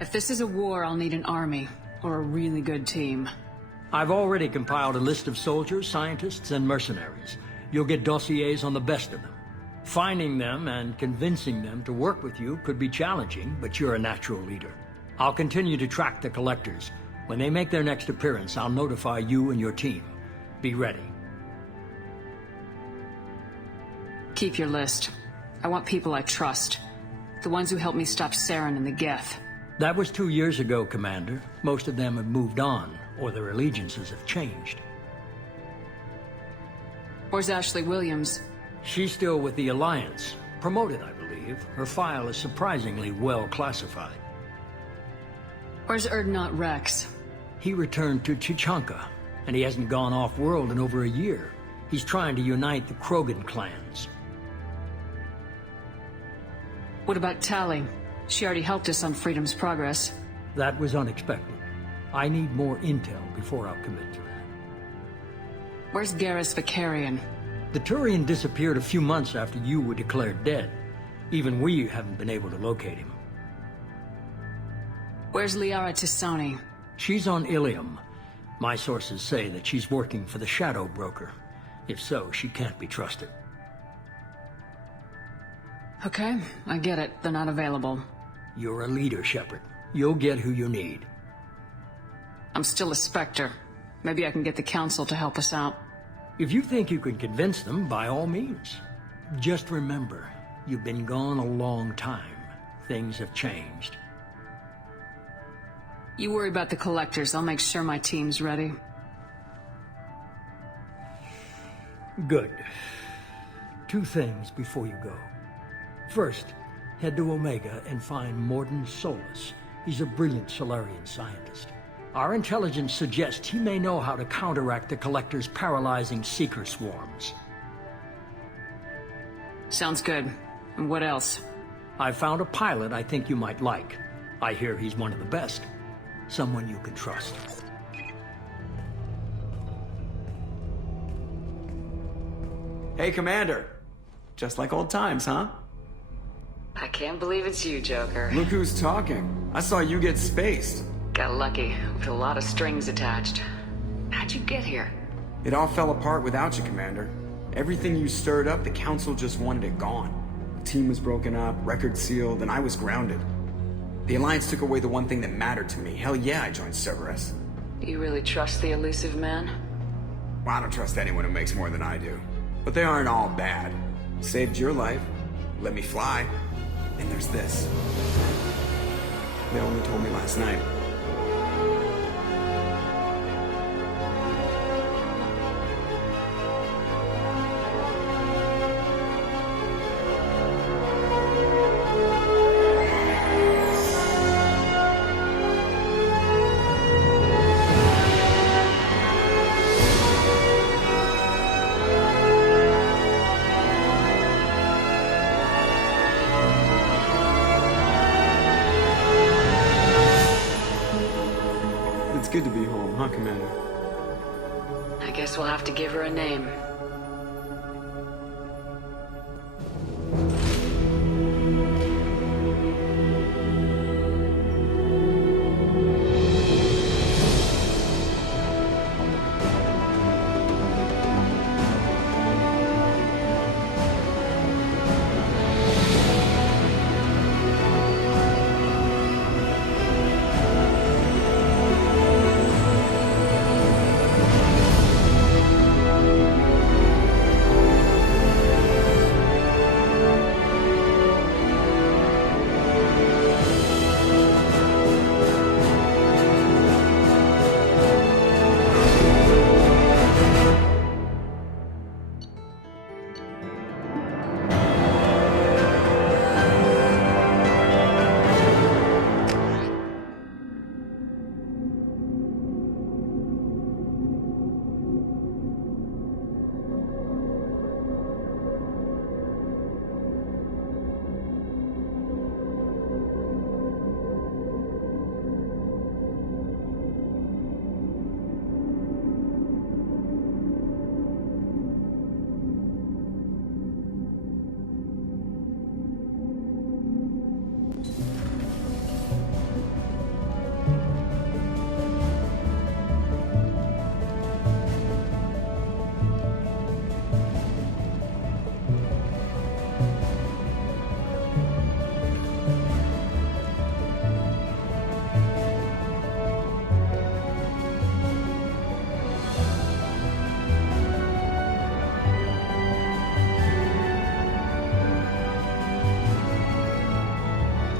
If this is a war, I'll need an army, or a really good team. I've already compiled a list of soldiers, scientists, and mercenaries. You'll get dossiers on the best of them. Finding them and convincing them to work with you could be challenging, but you're a natural leader. I'll continue to track the collectors. When they make their next appearance, I'll notify you and your team. Be ready. Keep your list. I want people I trust. The ones who helped me stop Saren and the Geth. That was 2 years ago, Commander. Most of them have moved on, or their allegiances have changed. Where's Ashley Williams? She's still with the Alliance. Promoted, I believe. Her file is surprisingly well classified. Where's Erdnot Rex? He returned to Chichanka, and he hasn't gone off-world in over a year. He's trying to unite the Krogan clans. What about Tali? She already helped us on Freedom's Progress. That was unexpected. I need more intel before I'll commit to that. Where's Garrus Vicarian? The Turian disappeared a few months after you were declared dead. Even we haven't been able to locate him. Where's Liara Tisoni? She's on Ilium. My sources say that she's working for the Shadow Broker. If so, she can't be trusted. Okay, I get it. They're not available. You're a leader, Shepard. You'll get who you need. I'm still a Spectre. Maybe I can get the Council to help us out. If you think you can convince them, by all means. Just remember, you've been gone a long time. Things have changed. You worry about the collectors. I'll make sure my team's ready. Good. 2 things before you go. First, head to Omega and find Morden Solus. He's a brilliant Solarian scientist. Our intelligence suggests he may know how to counteract the Collector's paralyzing Seeker swarms. Sounds good. And what else? I found a pilot I think you might like. I hear he's one of the best. Someone you can trust. Hey, Commander. Just like old times, huh? I can't believe it's you, Joker. Look who's talking. I saw you get spaced. Got lucky, with a lot of strings attached. How'd you get here? It all fell apart without you, Commander. Everything you stirred up, the Council just wanted it gone. The team was broken up, record sealed, and I was grounded. The Alliance took away the one thing that mattered to me. Hell yeah, I joined Cerberus. You really trust the elusive man? Well, I don't trust anyone who makes more than I do. But they aren't all bad. Saved your life, let me fly, and there's this. They only told me last night. Good to be home, huh, Commander? I guess we'll have to give her a name.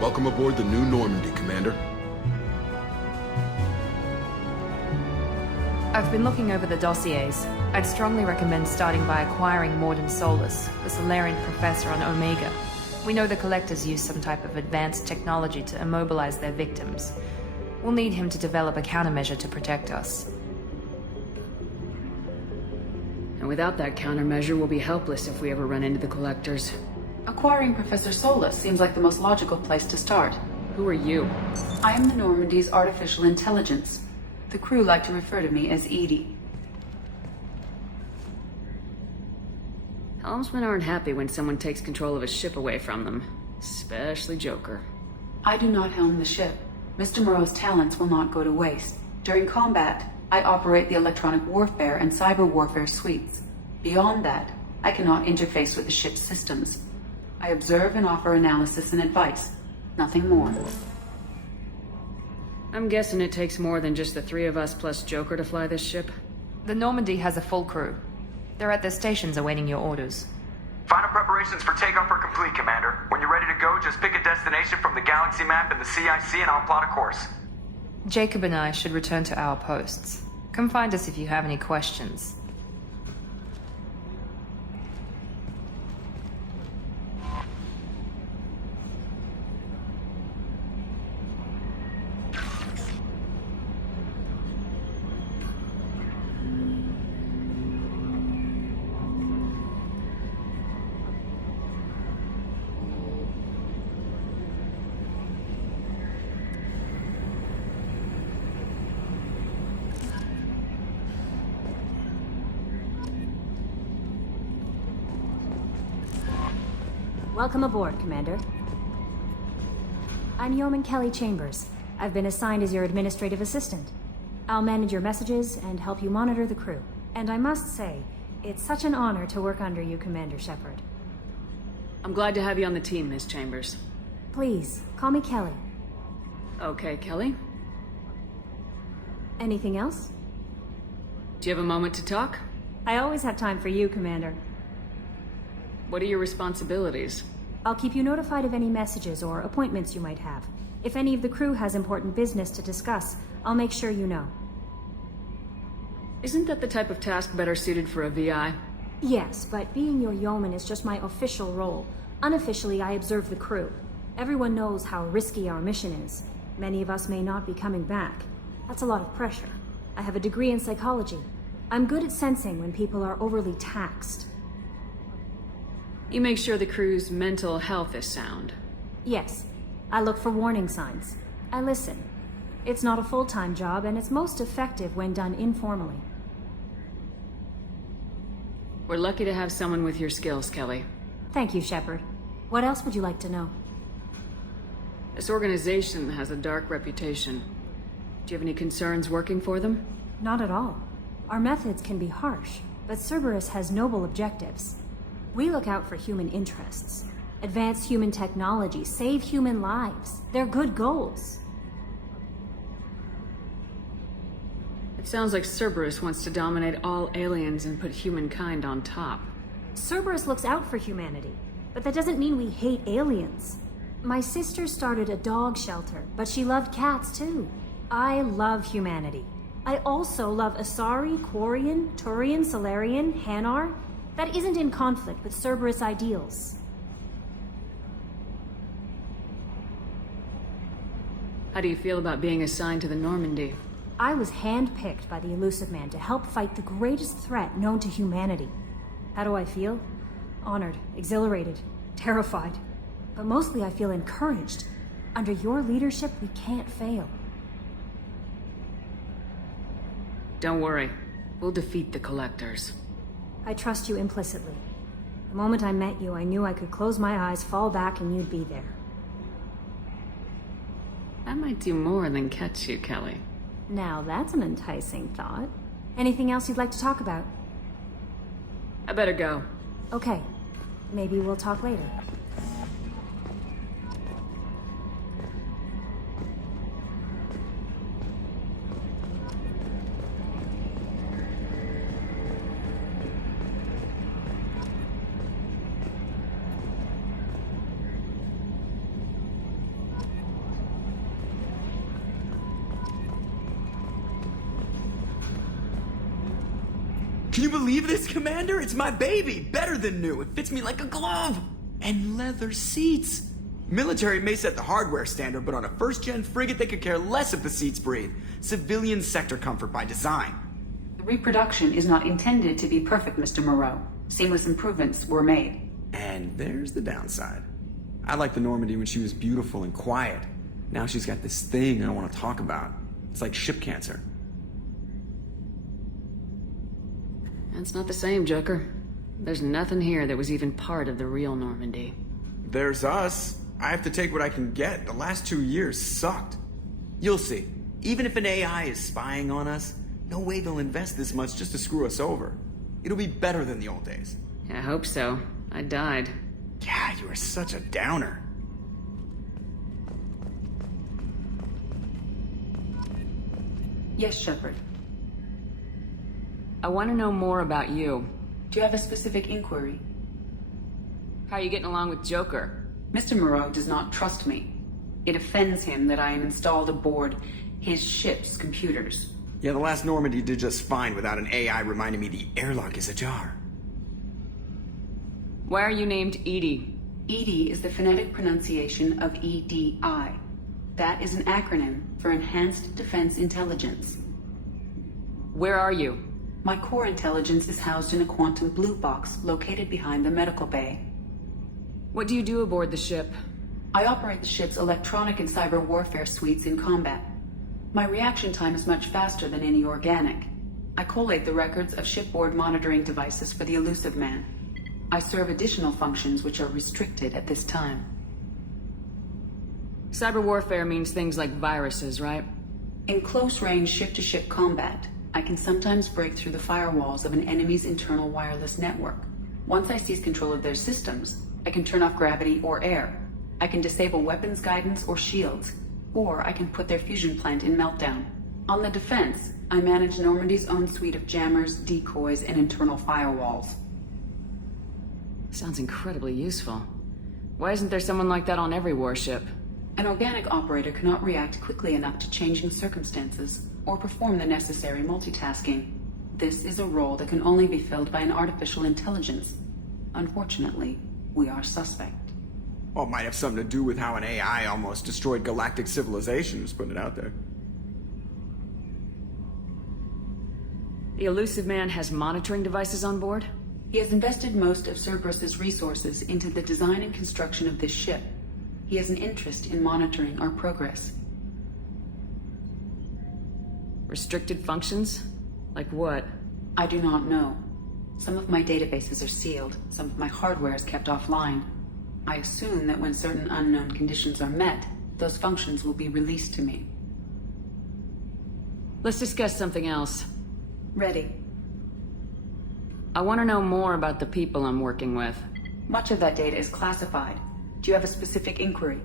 Welcome aboard the new Normandy, Commander. I've been looking over the dossiers. I'd strongly recommend starting by acquiring Morden Solus, the Solarian professor on Omega. We know the Collectors use some type of advanced technology to immobilize their victims. We'll need him to develop a countermeasure to protect us. And without that countermeasure, we'll be helpless if we ever run into the Collectors. Acquiring Professor Solus seems like the most logical place to start. Who are you? I am the Normandy's artificial intelligence. The crew like to refer to me as Edie. Helmsmen aren't happy when someone takes control of a ship away from them. Especially Joker. I do not helm the ship. Mr. Moreau's talents will not go to waste. During combat, I operate the electronic warfare and cyber warfare suites. Beyond that, I cannot interface with the ship's systems. I observe and offer analysis and advice. Nothing more. I'm guessing it takes more than just the three of us plus Joker to fly this ship? The Normandy has a full crew. They're at their stations awaiting your orders. Final preparations for takeoff are complete, Commander. When you're ready to go, just pick a destination from the galaxy map and the CIC and I'll plot a course. Jacob and I should return to our posts. Come find us if you have any questions. Welcome aboard, Commander. I'm Yeoman Kelly Chambers. I've been assigned as your administrative assistant. I'll manage your messages and help you monitor the crew. And I must say, it's such an honor to work under you, Commander Shepard. I'm glad to have you on the team, Miss Chambers. Please, call me Kelly. Okay, Kelly. Anything else? Do you have a moment to talk? I always have time for you, Commander. What are your responsibilities? I'll keep you notified of any messages or appointments you might have. If any of the crew has important business to discuss, I'll make sure you know. Isn't that the type of task better suited for a VI? Yes, but being your yeoman is just my official role. Unofficially, I observe the crew. Everyone knows how risky our mission is. Many of us may not be coming back. That's a lot of pressure. I have a degree in psychology. I'm good at sensing when people are overly taxed. You make sure the crew's mental health is sound. Yes. I look for warning signs. I listen. It's not a full-time job, and it's most effective when done informally. We're lucky to have someone with your skills, Kelly. Thank you, Shepard. What else would you like to know? This organization has a dark reputation. Do you have any concerns working for them? Not at all. Our methods can be harsh, but Cerberus has noble objectives. We look out for human interests. Advance human technology, save human lives. They're good goals. It sounds like Cerberus wants to dominate all aliens and put humankind on top. Cerberus looks out for humanity, but that doesn't mean we hate aliens. My sister started a dog shelter, but she loved cats too. I love humanity. I also love Asari, Quarian, Turian, Solarian, Hanar. That isn't in conflict with Cerberus ideals. How do you feel about being assigned to the Normandy? I was handpicked by the Elusive Man to help fight the greatest threat known to humanity. How do I feel? Honored, exhilarated, terrified. But mostly I feel encouraged. Under your leadership, we can't fail. Don't worry. We'll defeat the Collectors. I trust you implicitly. The moment I met you, I knew I could close my eyes, fall back, and you'd be there. I might do more than catch you, Kelly. Now that's an enticing thought. Anything else you'd like to talk about? I better go. Okay. Maybe we'll talk later. Can you believe this, Commander? It's my baby! Better than new. It fits me like a glove! And leather seats! Military may set the hardware standard, but on a first-gen frigate they could care less if the seats breathe. Civilian sector comfort by design. The reproduction is not intended to be perfect, Mr. Moreau. Seamless improvements were made. And there's the downside. I liked the Normandy when she was beautiful and quiet. Now she's got this thing I don't want to talk about. It's like ship cancer. That's not the same, Joker. There's nothing here that was even part of the real Normandy. There's us. I have to take what I can get. The last 2 years sucked. You'll see. Even if an AI is spying on us, no way they'll invest this much just to screw us over. It'll be better than the old days. I hope so. I died. Yeah, you are such a downer. Yes, Shepard. I want to know more about you. Do you have a specific inquiry? How are you getting along with Joker? Mr. Moreau does not trust me. It offends him that I am installed aboard his ship's computers. Yeah, the last Normandy did just fine without an AI reminding me the airlock is ajar. Why are you named Edie? EDI is the phonetic pronunciation of EDI. That is an acronym for Enhanced Defense Intelligence. Where are you? My core intelligence is housed in a quantum blue box located behind the medical bay. What do you do aboard the ship? I operate the ship's electronic and cyber warfare suites in combat. My reaction time is much faster than any organic. I collate the records of shipboard monitoring devices for the elusive man. I serve additional functions which are restricted at this time. Cyber warfare means things like viruses, right? In close-range ship-to-ship combat, I can sometimes break through the firewalls of an enemy's internal wireless network. Once I seize control of their systems, I can turn off gravity or air. I can disable weapons guidance or shields, or I can put their fusion plant in meltdown. On the defense, I manage Normandy's own suite of jammers, decoys, and internal firewalls. Sounds incredibly useful. Why isn't there someone like that on every warship? An organic operator cannot react quickly enough to changing circumstances or perform the necessary multitasking. This is a role that can only be filled by an artificial intelligence. Unfortunately, we are suspect. Well, it might have something to do with how an AI almost destroyed galactic civilization, just putting it out there. The elusive man has monitoring devices on board? He has invested most of Cerberus's resources into the design and construction of this ship. He has an interest in monitoring our progress. Restricted functions? Like what? I do not know. Some of my databases are sealed, some of my hardware is kept offline. I assume that when certain unknown conditions are met, those functions will be released to me. Let's discuss something else. Ready. I want to know more about the people I'm working with. Much of that data is classified. Do you have a specific inquiry?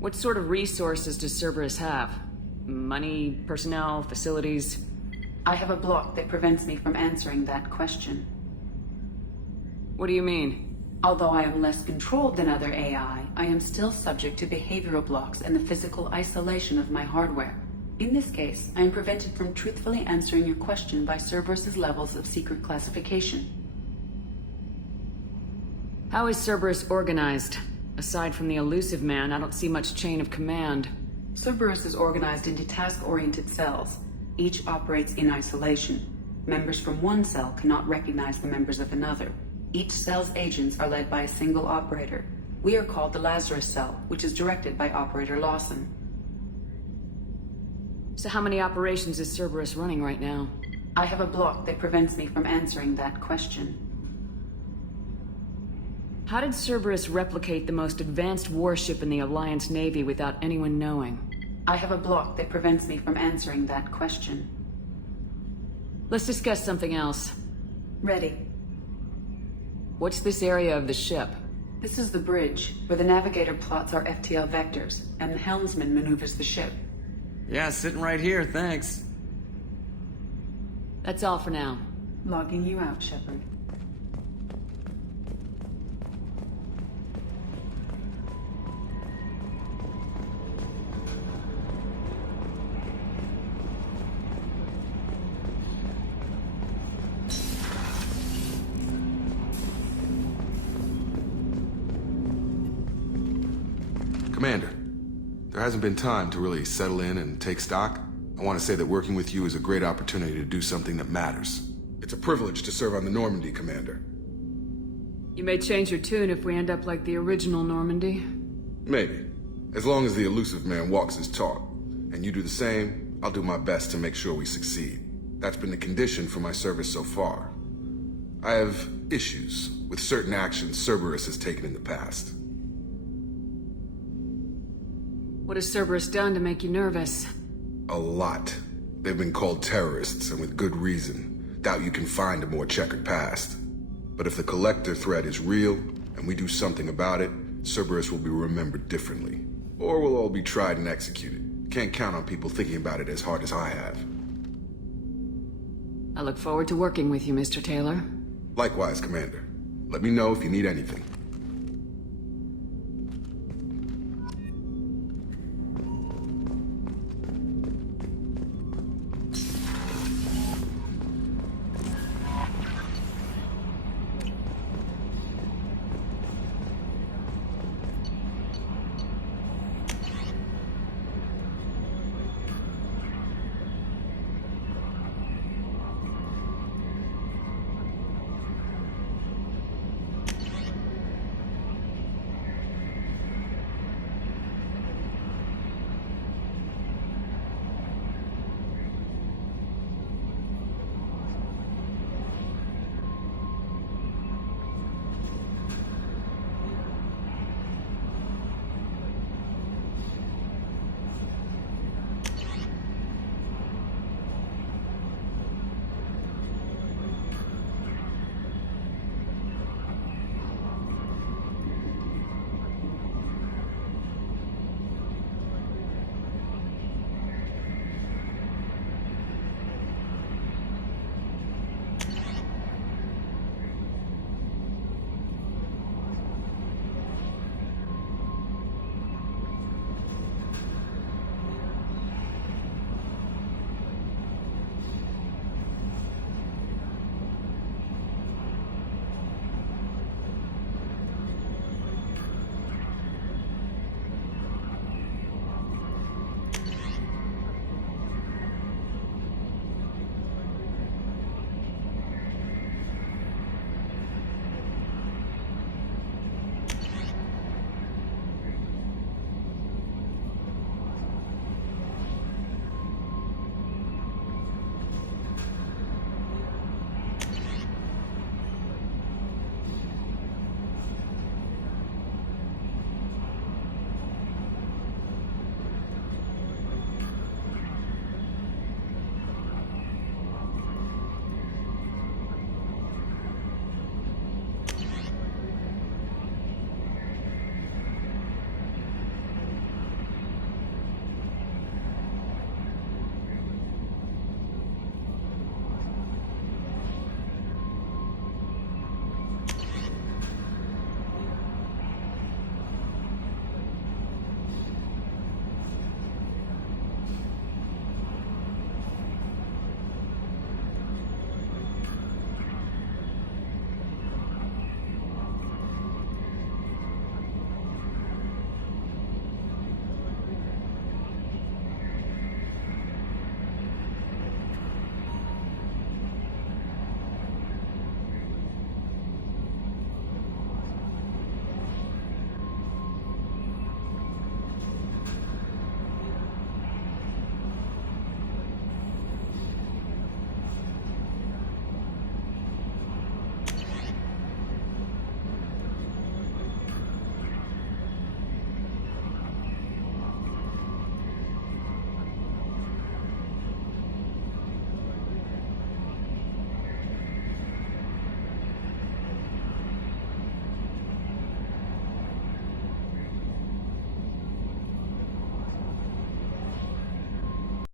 What sort of resources does Cerberus have? Money, personnel, facilities? I have a block that prevents me from answering that question. What do you mean? Although I am less controlled than other AI, I am still subject to behavioral blocks and the physical isolation of my hardware. In this case, I am prevented from truthfully answering your question by Cerberus's levels of secret classification. How is Cerberus organized? Aside from the elusive man, I don't see much chain of command. Cerberus is organized into task-oriented cells. Each operates in isolation. Members from one cell cannot recognize the members of another. Each cell's agents are led by a single operator. We are called the Lazarus cell, which is directed by Operator Lawson. So how many operations is Cerberus running right now? I have a block that prevents me from answering that question. How did Cerberus replicate the most advanced warship in the Alliance Navy without anyone knowing? I have a block that prevents me from answering that question. Let's discuss something else. Ready. What's this area of the ship? This is the bridge, where the navigator plots our FTL vectors, and the helmsman maneuvers the ship. Yeah, sitting right here, thanks. That's all for now. Logging you out, Shepard. Commander, there hasn't been time to really settle in and take stock. I want to say that working with you is a great opportunity to do something that matters. It's a privilege to serve on the Normandy, Commander. You may change your tune if we end up like the original Normandy. Maybe. As long as the elusive man walks his talk, and you do the same, I'll do my best to make sure we succeed. That's been the condition for my service so far. I have issues with certain actions Cerberus has taken in the past. What has Cerberus done to make you nervous? A lot. They've been called terrorists, and with good reason. Doubt you can find a more checkered past. But if the Collector threat is real, and we do something about it, Cerberus will be remembered differently. Or we'll all be tried and executed. Can't count on people thinking about it as hard as I have. I look forward to working with you, Mr. Taylor. Likewise, Commander. Let me know if you need anything.